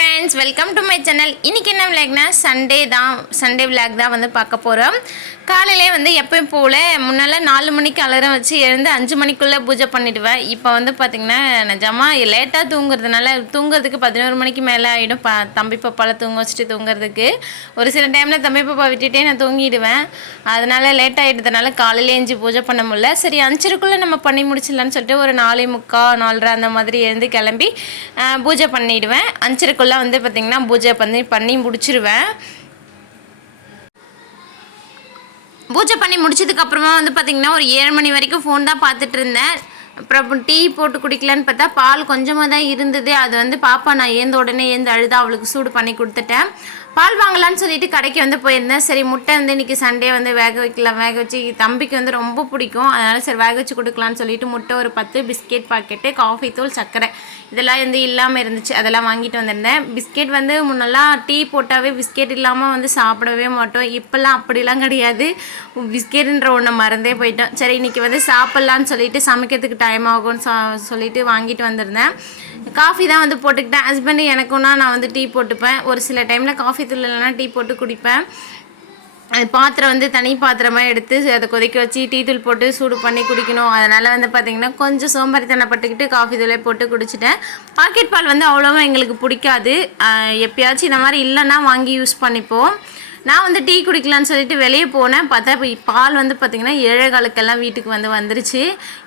Friends, welcome to my channel. இன்றைக்கி என்ன விளாக்னா Sunday vlog தான் வந்து பார்க்க போகிறோம். காலையிலே வந்து எப்பயும் போல் முன்னெல்லாம் 4 மணிக்கு அலாரம் வச்சு எழுந்து 5 மணிக்குள்ளே பூஜை பண்ணிவிடுவேன். இப்போ வந்து பார்த்திங்கன்னா நிஜமாக லேட்டாக தூங்குறதுக்கு 11 மணிக்கு மேலே ஆகிடும். தம்பி பாப்பாவில் தூங்க வச்சுட்டு தூங்குறதுக்கு ஒரு சில டைமில் தம்பி பாப்பா விட்டுட்டே நான் தூங்கிடுவேன். அதனால் லேட் ஆகிட்டதுனால காலையிலே எஞ்சி பூஜை பண்ண முடியல. சரி 5:30க்குள்ளே நம்ம பண்ணி முடிச்சிடலான்னு சொல்லிட்டு ஒரு 4:45 4:30 அந்த மாதிரி எழுந்து கிளம்பி பூஜை பண்ணிவிடுவேன். 5:30க்குள்ளே வந்து பார்த்திங்கன்னா பூஜை பண்ணி முடிச்சிருவேன். பூஜை பண்ணி முடிச்சதுக்கப்புறமா வந்து பார்த்திங்கன்னா ஒரு 7 மணி வரைக்கும் ஃபோன் தான் பார்த்துட்டு இருந்தேன். அப்புறம் டீ போட்டு குடிக்கலான்னு பார்த்தா பால் கொஞ்சமாக தான் இருந்தது. அது வந்து பாப்பா நான் உடனே அழுதா, அவளுக்கு சூடு பண்ணி கொடுத்துட்டேன். பால் வாங்கலான்னு சொல்லிட்டு கடைக்கு வந்து போயிருந்தேன். சரி முட்டை வந்து இன்றைக்கி சண்டே வந்து வேக வச்சு தம்பிக்கு வந்து ரொம்ப பிடிக்கும். அதனால் சரி வேக வச்சு கொடுக்கலான்னு சொல்லிட்டு முட்டை ஒரு 10 பிஸ்கெட் பாக்கெட்டு, காஃபி தூள், சர்க்கரை இதெல்லாம் வந்து இல்லாமல் இருந்துச்சு. அதெல்லாம் வாங்கிட்டு வந்திருந்தேன். பிஸ்கெட் வந்து முன்னெல்லாம் டீ போட்டாவே பிஸ்கெட் இல்லாமல் வந்து சாப்பிடவே மாட்டோம். இப்போல்லாம் அப்படிலாம் கிடையாது. பிஸ்கெட்டுன்ற ஒன்று மறந்தே போயிட்டோம். சரி இன்றைக்கி வந்து சாப்பிட்லான்னு சொல்லிட்டு சமைக்கிறதுக்கு டைம் ஆகும்னு சொல்லிட்டு வாங்கிட்டு வந்திருந்தேன். காஃபி தான் வந்து போட்டுக்கிட்டேன். ஹஸ்பண்டு எனக்குன்னா நான் வந்து டீ போட்டுப்பேன். ஒரு சில டைமில் காஃபி தூள் இல்லைன்னா டீ போட்டு குடிப்பேன். அது பாத்திரம் வந்து தனி பாத்திரமாக எடுத்து அதை கொதிக்க வச்சு டீ தூள் போட்டு சூடு பண்ணி குடிக்கணும். அதனால் வந்து பார்த்திங்கன்னா கொஞ்சம் சோம்பேறித்தனப்பட்டுக்கிட்டு காஃபி தூளே போட்டு குடிச்சிட்டேன். பாக்கெட் பால் வந்து அவ்வளோவா எங்களுக்கு பிடிக்காது. எப்பயாச்சும் இந்த மாதிரி இல்லைன்னா வாங்கி யூஸ் பண்ணிப்போம். நான் வந்து டீ குடிக்கலான்னு சொல்லிட்டு வெளியே போனேன். பார்த்தா பால் வந்து பார்த்திங்கன்னா 7:15 வீட்டுக்கு வந்துருச்சு.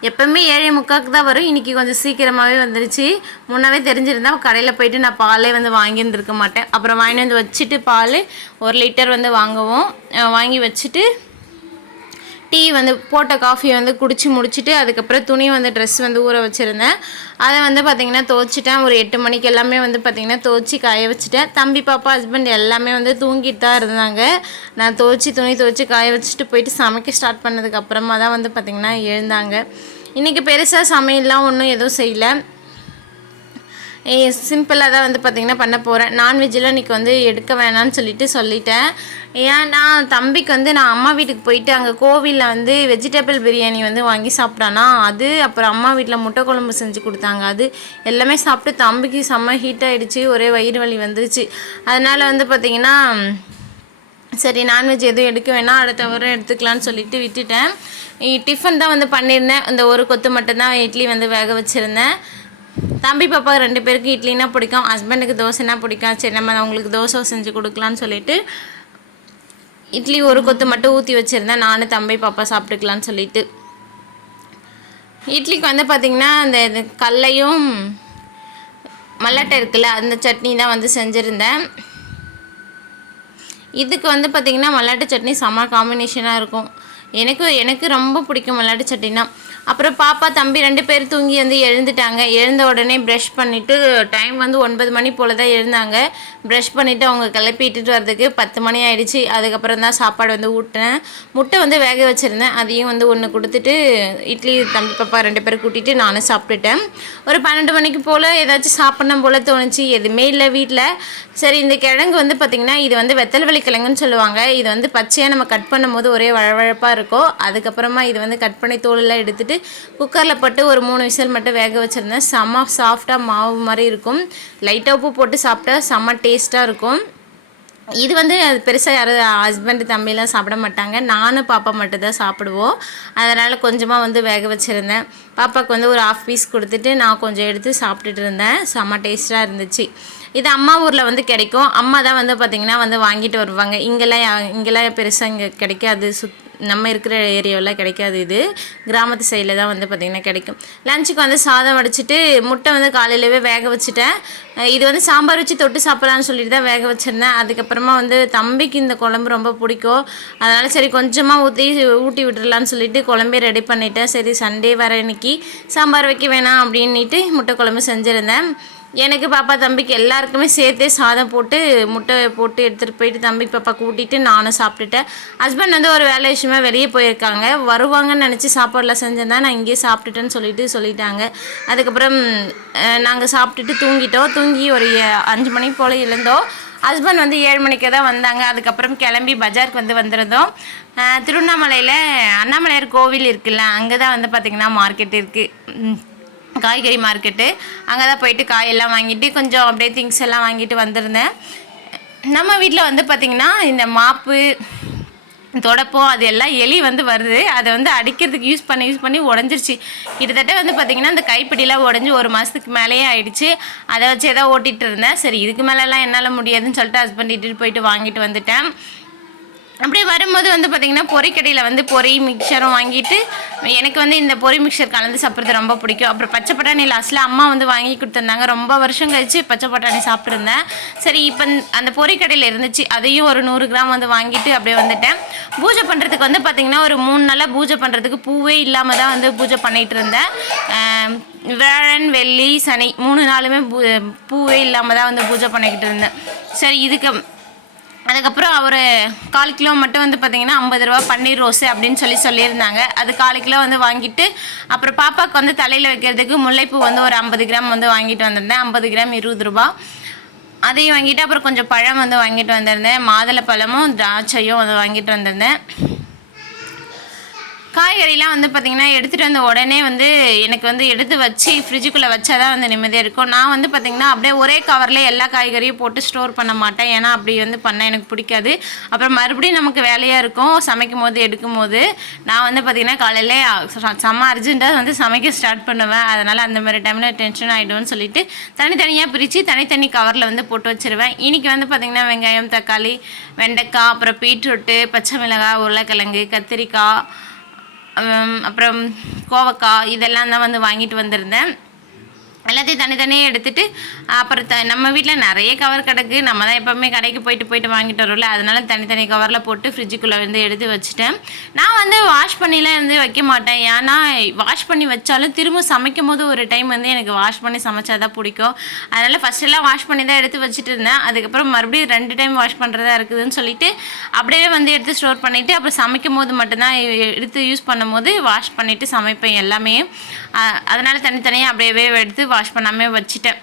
எப்போவுமே 7:45 தான் வரும். இன்றைக்கி கொஞ்சம் சீக்கிரமாகவே வந்துருச்சு. முன்னவே தெரிஞ்சிருந்தால் கடையில் போயிட்டு நான் பாலே வந்து வாங்கியிருந்துருக்க மாட்டேன். அப்புறம் வாங்கி வந்து வச்சுட்டு பால் 1 லிட்டர் வந்து வாங்கி வச்சுட்டு டீ வந்து போட்ட காஃபியை வந்து குடிச்சு முடிச்சுட்டு அதுக்கப்புறம் துணி வந்து ட்ரெஸ் வந்து ஊற வச்சுருந்தேன். அதை வந்து பார்த்திங்கன்னா துவைச்சிட்டேன். ஒரு 8 மணிக்கு எல்லாமே வந்து பார்த்திங்கன்னா துவைச்சி காய வச்சுட்டேன். தம்பி பாப்பா ஹஸ்பண்ட் எல்லாமே வந்து தூங்கிட்டு தான் இருந்தாங்க. நான் துணி துவைச்சி காய வச்சுட்டு போயிட்டு சமைக்க ஸ்டார்ட் பண்ணதுக்கப்புறமா தான் வந்து பார்த்திங்கன்னா எழுந்தாங்க. இன்றைக்கி பெருசாக சமையல்லாம் ஒன்றும் எதுவும் செய்யலை. சிம்பிளாக தான் வந்து பார்த்திங்கன்னா பண்ண போகிறேன். நான்வெஜ்ஜில் இன்றைக்கி வந்து எடுக்க வேணான்னு சொல்லிட்டேன். ஏன்னா தம்பிக்கு வந்து நான் அம்மா வீட்டுக்கு போயிட்டு அங்கே கோவிலில் வந்து வெஜிடபிள் பிரியாணி வந்து வாங்கி சாப்பிட்டானா, அது அப்புறம் அம்மா வீட்டில் முட்டை குழம்பு செஞ்சு கொடுத்தாங்க. அது எல்லாமே சாப்பிட்டு தம்பிக்கு செம்ம ஹீட் ஆகிடுச்சு, ஒரே வயிறு வலி வந்துருச்சு. அதனால் வந்து பார்த்திங்கன்னா சரி நான்வெஜ் எதுவும் எடுக்க வேணாம், அடுத்த வாரம் எடுத்துக்கலான்னு சொல்லிட்டு விட்டுட்டேன். டிஃபன் தான் வந்து பண்ணியிருந்தேன். இந்த ஒரு கொத்து மட்டும்தான் இட்லி வந்து வேக வச்சுருந்தேன். தம்பி பாப்பா 2 பேருக்கு இட்லினா பிடிக்கும், ஹஸ்பண்டுக்கு தோசைனா பிடிக்கும். சரி நம்ம அவங்களுக்கு தோசை செஞ்சு கொடுக்கலான்னு சொல்லிட்டு இட்லி ஒரு கொத்து மட்டும் ஊற்றி வச்சுருந்தேன். நானும் தம்பி பாப்பா சாப்பிட்டுக்கலான்னு சொல்லிட்டு. இட்லிக்கு வந்து பார்த்திங்கன்னா அந்த கடலையும் மல்லாட்டை இருக்குல்ல, அந்த சட்னி தான் வந்து செஞ்சுருந்தேன். இதுக்கு வந்து பார்த்திங்கன்னா மல்லாட்டை சட்னி செம்ம காம்பினேஷனாக இருக்கும். எனக்கு ரொம்ப பிடிக்கும் மல்லாட்டை சட்னினா. அப்புறம் பாப்பா தம்பி 2 பேர் தூங்கி வந்து எழுந்துட்டாங்க. எழுந்த உடனே ப்ரஷ் பண்ணிவிட்டு டைம் வந்து 9 மணி போல் தான் எழுந்தாங்க. ப்ரஷ் பண்ணிவிட்டு அவங்க கிளப்பிட்டுட்டு வரதுக்கு 10 மணி ஆகிடுச்சு. அதுக்கப்புறம் தான் சாப்பாடு வந்து ஊட்டினேன். முட்டை வந்து வேக வச்சுருந்தேன், அதையும் வந்து 1 கொடுத்துட்டு இட்லி தம்பி பாப்பா 2 பேர் கூட்டிகிட்டு நானும் சாப்பிட்டுட்டேன். ஒரு 12 மணிக்கு போல் ஏதாச்சும் சாப்பிட்ணும் போல் தோணுச்சு. எதுவுமே இல்லை வீட்டில். சரி இந்த கிழங்கு வந்து பார்த்திங்கன்னா இது வந்து வெத்தல்வெளி கிழங்குன்னு சொல்லுவாங்க. இது வந்து பச்சையாக நம்ம கட் பண்ணும்போது ஒரே வழவழப்பாக இருக்கும். அதுக்கப்புறமா இது வந்து கட் பண்ணி தோலெல்லாம் எடுத்துகிட்டு குக்கரில் போட்டு ஒரு 3 விசில் மட்டும் வேக வச்சுருந்தேன். செம்ம சாஃப்டாக மாவு மாதிரி இருக்கும். லைட்டாக உப்பு போட்டு சாப்பிட்டா செம்ம டேஸ்ட்டாக இருக்கும். இது வந்து பெருசாக யாரும் ஹஸ்பண்டு தம்பிலாம் சாப்பிட மாட்டாங்க. நானும் பாப்பா மட்டும் தான் சாப்பிடுவோம். அதனால் கொஞ்சமாக வந்து வேக வச்சுருந்தேன். பாப்பாவுக்கு வந்து ஒரு 1/2 பீஸ் கொடுத்துட்டு நான் கொஞ்சம் எடுத்து சாப்பிட்டுட்டு இருந்தேன். செம்ம டேஸ்ட்டாக இருந்துச்சு. இது அம்மா ஊரில் வந்து கிடைக்கும். அம்மா தான் வந்து பார்த்திங்கன்னா வந்து வாங்கிட்டு வருவாங்க. இங்கெல்லாம் பெருசாக இங்கே கிடைக்காது. நம்ம இருக்கிற ஏரியாவில் கிடைக்காது. இது கிராமத்து சைடில் தான் வந்து பார்த்திங்கன்னா கிடைக்கும். லஞ்சுக்கு வந்து சாதம் வடிச்சிட்டு முட்டை வந்து காலையிலவே வேக வச்சுட்டேன். இது வந்து சாம்பார் வச்சு தொட்டு சாப்பிட்லான்னு சொல்லிட்டு தான் வேக வச்சுருந்தேன். அதுக்கப்புறமா வந்து தம்பிக்கு இந்த குழம்பு ரொம்ப பிடிக்கும். அதனால் சரி கொஞ்சமாக ஊட்டி விட்டுடலான்னு சொல்லிட்டு குழம்பே ரெடி பண்ணிட்டேன். சரி சண்டே வர இன்னைக்கு சாம்பார் வைக்க வேணாம் அப்படின்ட்டு முட்டை குழம்பு செஞ்சுருந்தேன். எனக்கு பாப்பா தம்பிக்கு எல்லாருக்குமே சேர்த்தே சாதம் போட்டு முட்டை போட்டு எடுத்துகிட்டு போயிட்டு தம்பி பாப்பா கூட்டிகிட்டு நானும் சாப்பிட்டுட்டேன். ஹஸ்பண்ட் வந்து ஒரு வேலை விஷயமா வெளியே போயிருக்காங்க. வருவாங்கன்னு நினச்சி சாப்பாடெலாம் செஞ்சிருந்தேன். நான் இங்கேயே சாப்பிட்டுட்டேன்னு சொல்லிட்டாங்க. அதுக்கப்புறம் நாங்கள் சாப்பிட்டுட்டு தூங்கி ஒரு 5 மணி போல் எழுந்தோம். ஹஸ்பண்ட் வந்து 7 மணிக்கு தான் வந்தாங்க. அதுக்கப்புறம் கிளம்பி பஜாருக்கு வந்திருந்தோம். திருவண்ணாமலையில் அண்ணாமலையார் கோவில் இருக்குல்ல, அங்கே தான் வந்து பார்த்திங்கன்னா மார்க்கெட் இருக்குது. காய்கறி மார்க்கெட்டு. அங்கே தான் போயிட்டு காயெல்லாம் வாங்கிட்டு கொஞ்சம் அப்படியே திங்ஸ் எல்லாம் வாங்கிட்டு வந்திருந்தேன். நம்ம வீட்டில் வந்து பார்த்திங்கன்னா இந்த மாப்பு தொடப்போம் அது எல்லாம் எலி வந்து வருது. அதை வந்து அடிக்கிறதுக்கு யூஸ் பண்ணி உடஞ்சிருச்சு. கிட்டத்தட்ட வந்து பார்த்திங்கன்னா அந்த கைப்பிடிலாம் உடஞ்சி 1 மாதத்துக்கு மேலேயே ஆயிடுச்சு. அதை வச்சு ஏதோ ஓட்டிகிட்டு இருந்தேன். சரி இதுக்கு மேலெல்லாம் என்னால் முடியாதுன்னு சொல்லிட்டு ஹஸ்பண்ட் இட்டுட்டு போயிட்டு வாங்கிட்டு வந்துட்டேன். அப்படியே வரும்போது வந்து பார்த்திங்கன்னா பொரிக்கடையில் வந்து பொரி மிக்சரும் வாங்கிட்டு எனக்கு வந்து இந்த பொரி மிக்சர் கலந்து சாப்பிட்றது ரொம்ப பிடிக்கும். அப்புறம் பச்சை பட்டாணி லாஸ்ட்டில் அம்மா வந்து வாங்கி கொடுத்துருந்தாங்க. ரொம்ப வருஷம் கழிச்சு பச்சை பட்டாணி சாப்பிட்ருந்தேன். சரி இப்போ அந்த பொரிக்கடையில் இருந்துச்சு, அதையும் ஒரு 100 கிராம் வந்து வாங்கிட்டு அப்படியே வந்துட்டேன். பூஜை பண்ணுறதுக்கு வந்து பார்த்திங்கன்னா ஒரு 3 நாளாக பூஜை பண்ணுறதுக்கு பூவே இல்லாமல் தான் வந்து பூஜை பண்ணிகிட்டு இருந்தேன். வியாழன் வெள்ளி சனி 3 நாளுமே பூவே இல்லாமல் தான் வந்து பூஜை பண்ணிக்கிட்டு இருந்தேன். சரி அதுக்கப்புறம் ஒரு 1/4 கிலோ மட்டும் வந்து பார்த்திங்கன்னா 50 ரூபா பன்னீர் ரோஸு அப்படின்னு சொல்லியிருந்தாங்க. அது 1/4 கிலோ வந்து வாங்கிட்டு அப்புறம் பாப்பாவுக்கு வந்து தலையில் வைக்கிறதுக்கு முல்லைப்பூ வந்து ஒரு 50 கிராம் வந்து வாங்கிட்டு வந்திருந்தேன். 50 கிராம் 20 ரூபா. அதையும் வாங்கிட்டு அப்புறம் கொஞ்சம் பழம் வந்து வாங்கிட்டு வந்திருந்தேன். மாதுளை பழமும் திராட்சையும் வந்து வாங்கிட்டு வந்திருந்தேன். காய்கறிலாம் வந்து பார்த்திங்கன்னா எடுத்துகிட்டு வந்த உடனே வந்து எனக்கு வந்து எடுத்து வச்சு ஃப்ரிட்ஜுக்குள்ளே வச்சா தான் வந்து நிம்மதியாக இருக்கும். நான் வந்து பார்த்திங்கன்னா அப்படியே ஒரே கவரில் எல்லா காய்கறியும் போட்டு ஸ்டோர் பண்ண மாட்டேன். ஏன்னா அப்படி வந்து பண்ண எனக்கு பிடிக்காது. அப்புறம் மறுபடியும் நமக்கு வேலையாக இருக்கும் சமைக்கும் போது எடுக்கும் போது. நான் வந்து பார்த்திங்கன்னா காலையில் செம்ம அர்ஜென்ட்டாக வந்து சமைக்க ஸ்டார்ட் பண்ணுவேன். அதனால் அந்த மாதிரி டைமில் டென்ஷன் ஆகிடும்னு சொல்லிட்டு தனித்தனியாக பிரித்து தனித்தனி கவரில் வந்து போட்டு வச்சுருவேன். இன்றைக்கி வந்து பார்த்திங்கன்னா வெங்காயம், தக்காளி, வெண்டைக்காய், அப்புறம் பீட்ரூட்டு, பச்சை மிளகாய், உருளைக்கிழங்கு, கத்திரிக்காய், அப்புறம் கோவக்காய் இதெல்லாம் தான் வந்து வாங்கிட்டு வந்திருந்தேன். எல்லாத்தையும் தனித்தனியாக எடுத்துகிட்டு அப்புறம் நம்ம வீட்டில் நிறைய கவர் கிடக்கு. நம்ம தான் எப்போவுமே கடைக்கு போயிட்டு வாங்கிட்டு வரோம்ல, அதனால தனித்தனி கவரில் போட்டு ஃப்ரிட்ஜுக்குள்ளே வந்து எடுத்து வச்சுட்டேன். நான் வந்து வாஷ் பண்ணிலாம் வந்து வைக்க மாட்டேன். ஏன்னா வாஷ் பண்ணி வச்சாலும் திரும்ப சமைக்கும் போது ஒரு டைம் வந்து எனக்கு வாஷ் பண்ணி சமைச்சா தான் பிடிக்கும். அதனால் ஃபஸ்ட்டெல்லாம் வாஷ் பண்ணி தான் எடுத்து வச்சுட்டு இருந்தேன். அதுக்கப்புறம் மறுபடியும் 2 டைம் வாஷ் பண்ணுறதா இருக்குதுன்னு சொல்லிட்டு அப்படியே வந்து எடுத்து ஸ்டோர் பண்ணிவிட்டு அப்புறம் சமைக்கும் போது மட்டும்தான் எடுத்து யூஸ் பண்ணும்போது வாஷ் பண்ணிவிட்டு சமைப்பேன் எல்லாமே. அதனால் தனித்தனியாக அப்படியே எடுத்து வாஷ் பண்ணாமல் வச்சுட்டேன்.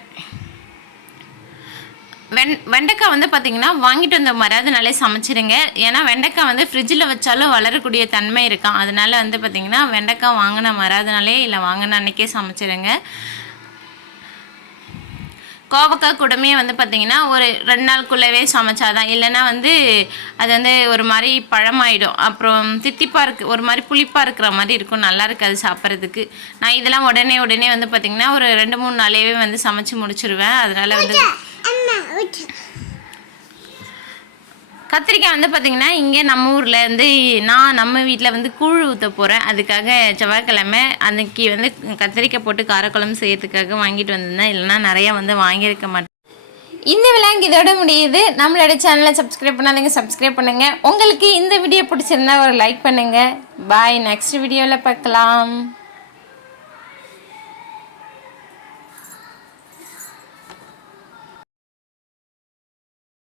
வெண்டைக்காய் வந்து பார்த்திங்கன்னா வாங்கிட்டு வந்த மறாவது நாளே சமைச்சிடுங்க. ஏன்னா வெண்டைக்காய் வந்து ஃப்ரிட்ஜில் வச்சாலும் வளரக்கூடிய தன்மை இருக்கான். அதனால வந்து பார்த்திங்கன்னா வெண்டைக்காய் வாங்கின மறாவது நாளே இல்லை வாங்கின அன்றைக்கே சமைச்சிடுங்க. கோவக்காய் கூடமே வந்து பார்த்திங்கன்னா ஒரு 2 நாளுக்குள்ளவே சமைச்சாதான், இல்லைன்னா வந்து அது வந்து ஒரு மாதிரி பழமாயிடும். அப்புறம் தித்திப்பாக இருக்குது, ஒரு மாதிரி புளிப்பாக இருக்கிற மாதிரி இருக்கும், நல்லா இருக்காது சாப்பிட்றதுக்கு. நான் இதெல்லாம் உடனே வந்து பார்த்திங்கன்னா ஒரு 2-3 நாளையவே வந்து சமைச்சு முடிச்சிருவேன். அதனால் வந்து கத்திரிக்காய் வந்து பார்த்திங்கன்னா இங்கே நம்ம ஊரில் வந்து நம்ம வீட்டில் வந்து கூழ் ஊற்ற போகிறேன். அதுக்காக செவ்வாய்க்கிழமை அன்றைக்கி வந்து கத்திரிக்காய் போட்டு காரக்குழம்பு செய்யறதுக்காக வாங்கிட்டு வந்திருந்தேன். இல்லைனா நிறையா வந்து வாங்கியிருக்க மாட்டேன். இந்த விழாங்க இதோட முடியுது. நம்மளோட சேனலை சப்ஸ்கிரைப் பண்ணாதீங்க, சப்ஸ்கிரைப் பண்ணுங்கள். உங்களுக்கு இந்த வீடியோ பிடிச்சிருந்தா ஒரு லைக் பண்ணுங்கள். பாய், நெக்ஸ்ட் வீடியோவில் பார்க்கலாம்.